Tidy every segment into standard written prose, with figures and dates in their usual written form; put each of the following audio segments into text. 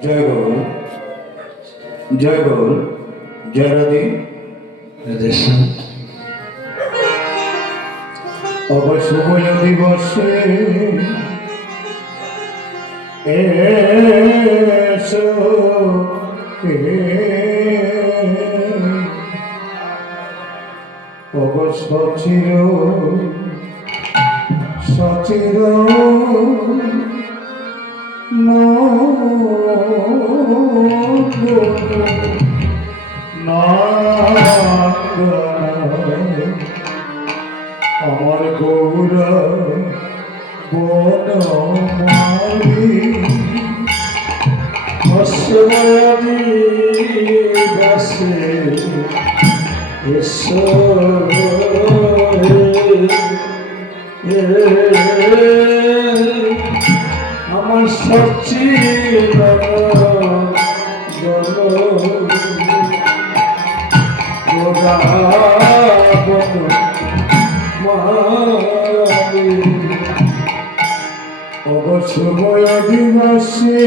জয় গৌর, জয় গৌর, জয় রাধে। অবশুভ দিবসে এসো সচির সচির আমার গৌরা বনমালী বসবাদি বসে এসো আমার সচির অবশ্যই দিবসে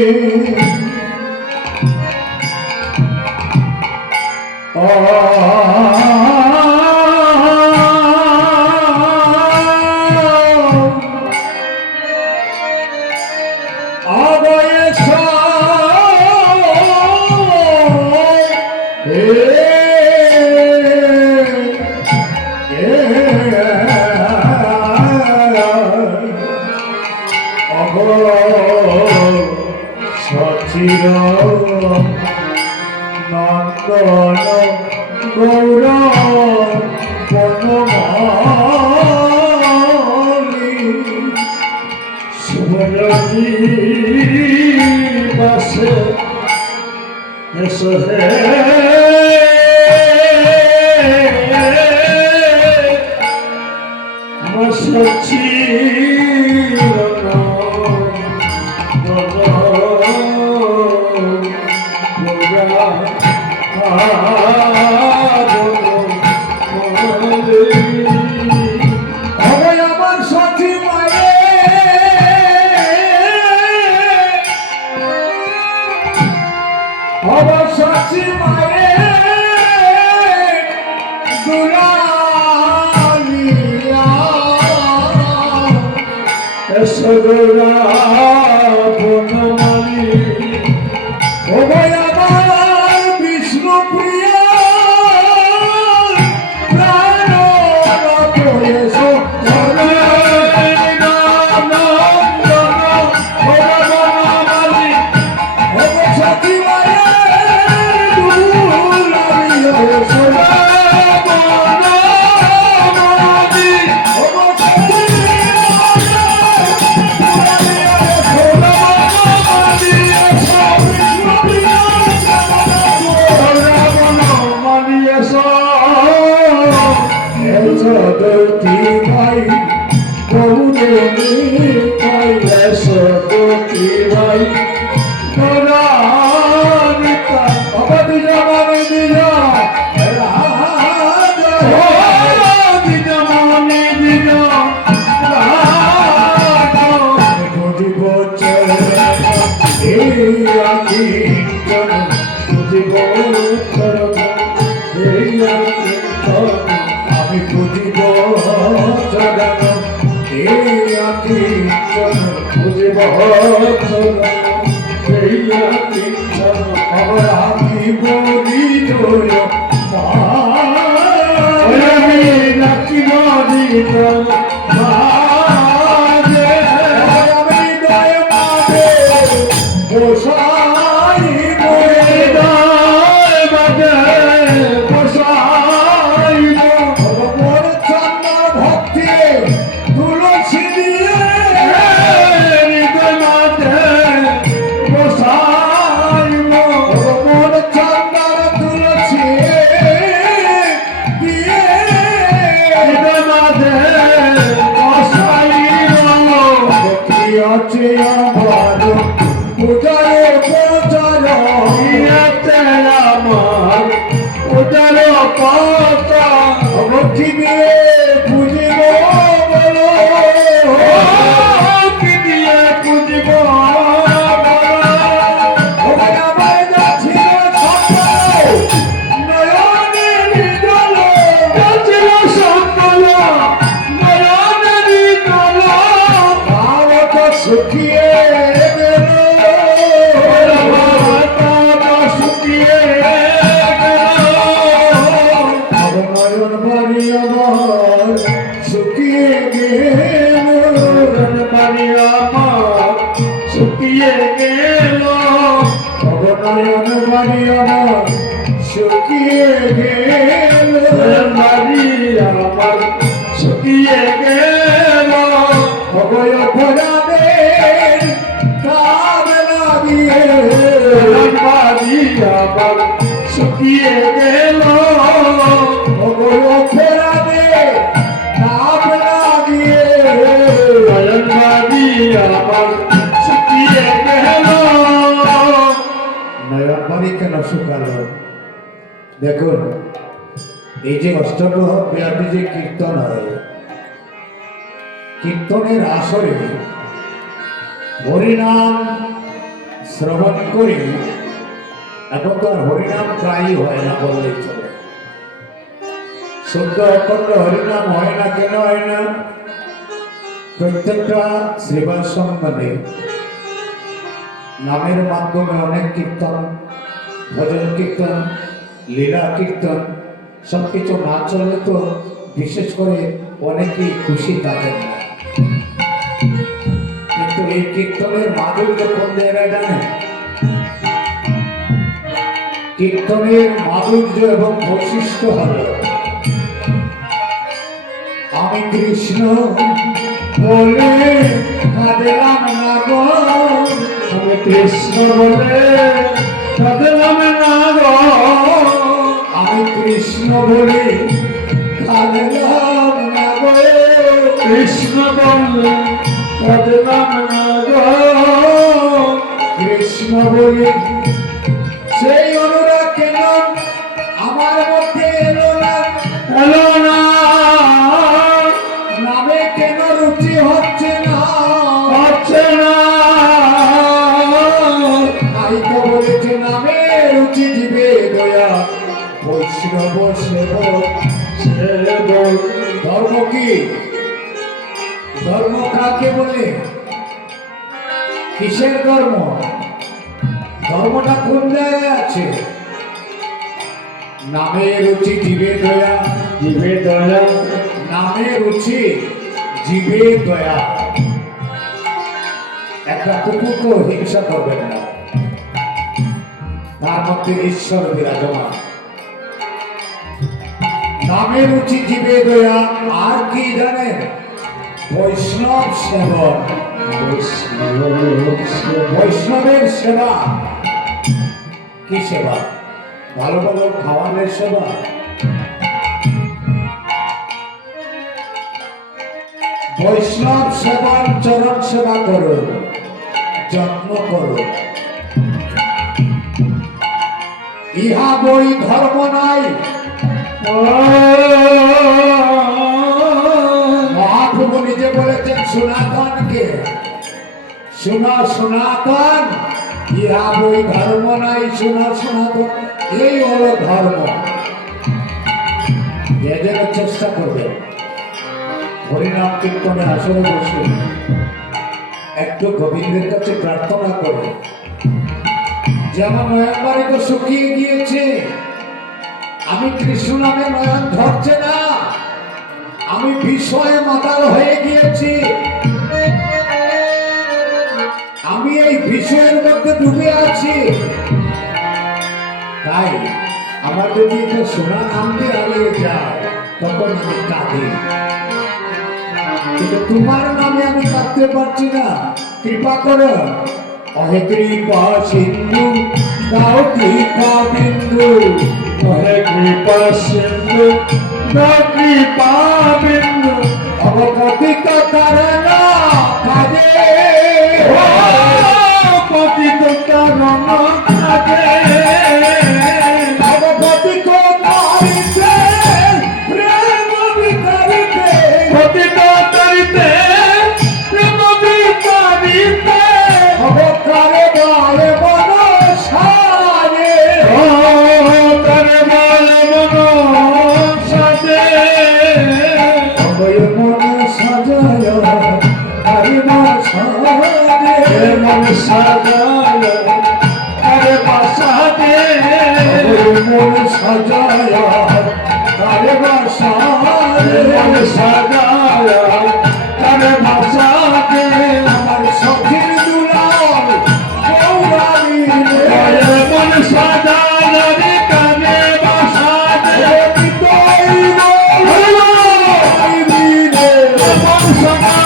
সচির নন্দন গৌর বনমালী সুরজি বসে এসো হে সচির আমার সাথী মায়ে আমার সাথী মায়ে দুলালিয়া এসগরা বনমালী ও ভাই আমার বিষ্ণু প্রিয়া প্রাণ প্রয়েছো সদতি ভাই বহুদিনী ভাই সদতি ভাই রানিতা বাবা দিজা মানে দিজা দিজা মানে দিজা বুঝিব এই আখি বুঝিব এই আখি আমি বুঝিব এই আখি বুঝিব এই আখি আবার আমি বলি আমি নাকি বলি আমি দয় মাঝে বসাই বলে দয় মাঝে বসাই চন্দন নয়ন বাড়ি আমার শুকিয়ে গেল, বাড়ি আমার শুকিয়ে গেল, অবয় অপরাধের কাজ লাগিয়ে বাড়ি আমার শুকিয়ে গেল, অবয় অপরাধের কাজ লাগিয়ে বাড়ি আমার শুকিয়ে গেল। নয়ন বাড়ি কেন শুকালো? দেখুন, এই যে অষ্টগ্রহ ব্যাপী যে কীর্তন হয়, কীর্তনের আসরে হরিনাম শ্রবণ করি। এখন তো আর হরিনাম প্রায়ই হয় না বললেই চলে। শুদ্ধ অখণ্ড হরিনাম হয় না। কেন হয় না? প্রত্যেকটা শ্রীবাস সম্মানে নামের মাধ্যমে অনেক কীর্তন, ভজন কীর্তন, লীলা কীর্তন সবকিছু না চললে তো বিশেষ করে অনেকেই খুশি থাকেন না। কিন্তু এই কীর্তনের মাধুর্য কোন জায়গায় জানেন? কীর্তনের মাধুর্য এবং বৈশিষ্ট্য হল আমি কৃষ্ণ বলে কাঁদলাম না গো, আমি কৃষ্ণ বলে কাঁদলাম না গো, আমি কৃষ্ণ বলে কাঁদলাম না গো, কৃষ্ণ বলে কাঁদলাম না গো, কৃষ্ণ বলে। সেই অনুরাগ কেন আমার মধ্যে এলো না, এলো না? নামে কেন রুচি হচ্ছে না, হচ্ছে না? তাই তো বলেছে নামে রুচি দিবে দয়া, বৈষ্ণব সেবক সেবক। ধর্ম কি? ধর্ম কাকে বলে? কিসের ধর্ম? ধর্মটা কোন জায়গায় আছে? নামে রুচি জীবে দয়া, জীবে দয়া, নামে রুচি জীবে দয়া। একটা কুকুরকে হিংসা করবেন না, তার মধ্যে ঈশ্বর বিরাজমান। নামে রুচি জীবে দয়া, আর কি জানেন? বৈষ্ণব সেবক। বৈষ্ণবের সেবা। কি সেবা? ভালো ভালো খাওয়ানোর সেবা? বৈষ্ণব সেবার চরণ সেবা করো, যত্ন করো। ইহা বই ধর্ম নাই। মহাপ্রভু নিজে বলেছেন সনাতনকে, শোনা সনাতন, ইহা বই ধর্ম নাই, শোনা সনাতন। এই হলো ধর্ম। এদের চেষ্টা করবে হরিনাম কীর্তনে আসরে বসে একটু গোবিন্দের কাছে প্রার্থনা করে, যেমন নয়ন বাড়ি তো শুকিয়ে গিয়েছে, আমি কৃষ্ণ নামে নয়ন ধরছে না, আমি বিষয়ে মাতাল হয়ে গিয়েছি, আমি এই বিষয়ের মধ্যে ডুবে আছি। তাই আমার যদি এটা সোনা নামতে হারিয়ে যায় তখন আমি কাঁদি, কিন্তু তোমার নামে আমি কাঁদতে পারছি না। কৃপা করো, অহে কৃপা সিন্ধু দাও কৃপা বিন্দু, অহে কৃপা সিন্ধু দাও কৃপা বিন্দু, অবপতিত কারণ কাজে, পতিত কারণ কাজে, অবপতিত কারিতে প্রেম বিকারিতে, পতিত কারিতে প্রেম বিকারিতে, অবকারে বলে মন সাজে, অবকারে বলে মন সাজে, অবয় মন সাজায় হরি মন সাজে, মন সাজায় হরে বাসাজে, মন সাজায় হরে বাসাজে, মন সাজায় হরে বাসাজে, আমার সখীর দুলাল গৌরানী মন সকাল